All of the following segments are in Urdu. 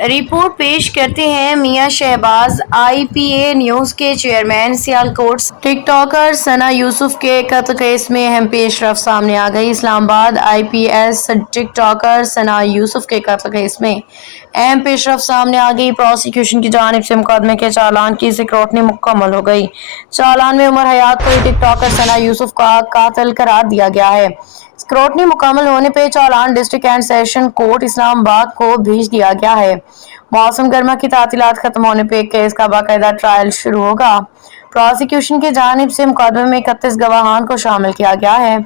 رپورٹ پیش کرتے ہیں میاں شہباز۔ آئی پی اے نیوز کے چیئرمین سیالکوٹ سے ٹک ٹاکر ثنا یوسف کے قتل کیس میں اہم پیش رفت سامنے آ گئی۔ اسلام آباد آئی پی ایس ٹک ٹاکر ثنا یوسف کے قتل کیس میں اہم پیش رفت سامنے آ گئی۔ پروسیکیوشن کی جانب سے مقدمے کے چالان کی اسکروٹنی مکمل ہو گئی۔ چالان میں عمر حیات کو ٹک ٹاکر ثنا یوسف کا قاتل قرار دیا گیا ہے۔ اسکروٹنی مکمل ہونے پہ چالان ڈسٹرکٹ اینڈ سیشن کورٹ اسلام آباد کو بھیج دیا گیا ہے۔ موسم گرما کی تعطیلات ختم ہونے پہ کیس کا باقاعدہ ٹرائل شروع ہوگا۔ پروسیکیوشن کی جانب سے مقدمے میں 31 گواہان کو شامل کیا گیا ہے۔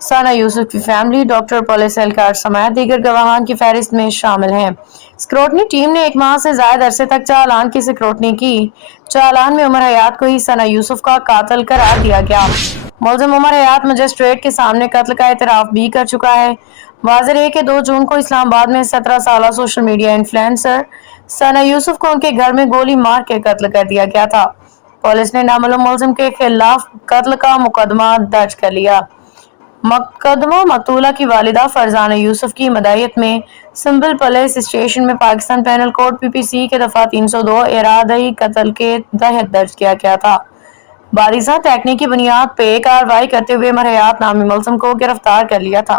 ثنا یوسف کی فیملی، ڈاکٹر، پولیس اہلکار سمیت دیگر گواہان کی فہرست میں شامل ہیں۔ اسکروٹنی ٹیم نے 1 ماہ سے زائد عرصے تک چالان کی اسکروٹنی کی۔ چالان میں عمر حیات کو ہی ثنا یوسف کا قاتل قرار دیا گیا۔ ملزم عمر حیات مجسٹریٹ کے سامنے قتل کا اعتراف بھی کر چکا ہے۔ واضح ہے کہ 2 جون کو اسلام آباد میں 17 سالہ سوشل میڈیا انفلوئنسر ثنا یوسف کو ان کے گھر میں گولی مار کے قتل کر دیا گیا تھا۔ پولیس نے نامعلوم ملزم کے خلاف قتل کا مقدمہ درج کر لیا۔ مقدمہ مقتولہ کی والدہ فرزانہ یوسف کی مدعیت میں سنبل پولیس اسٹیشن میں پاکستان پینل کوڈ پی پی سی کے دفعہ 302 ارادائی قتل کے تحت درج کیا گیا تھا۔ باریزاں تکنیکی بنیاد پہ کارروائی کرتے ہوئے عمر حیات نامی ملزم کو گرفتار کر لیا تھا۔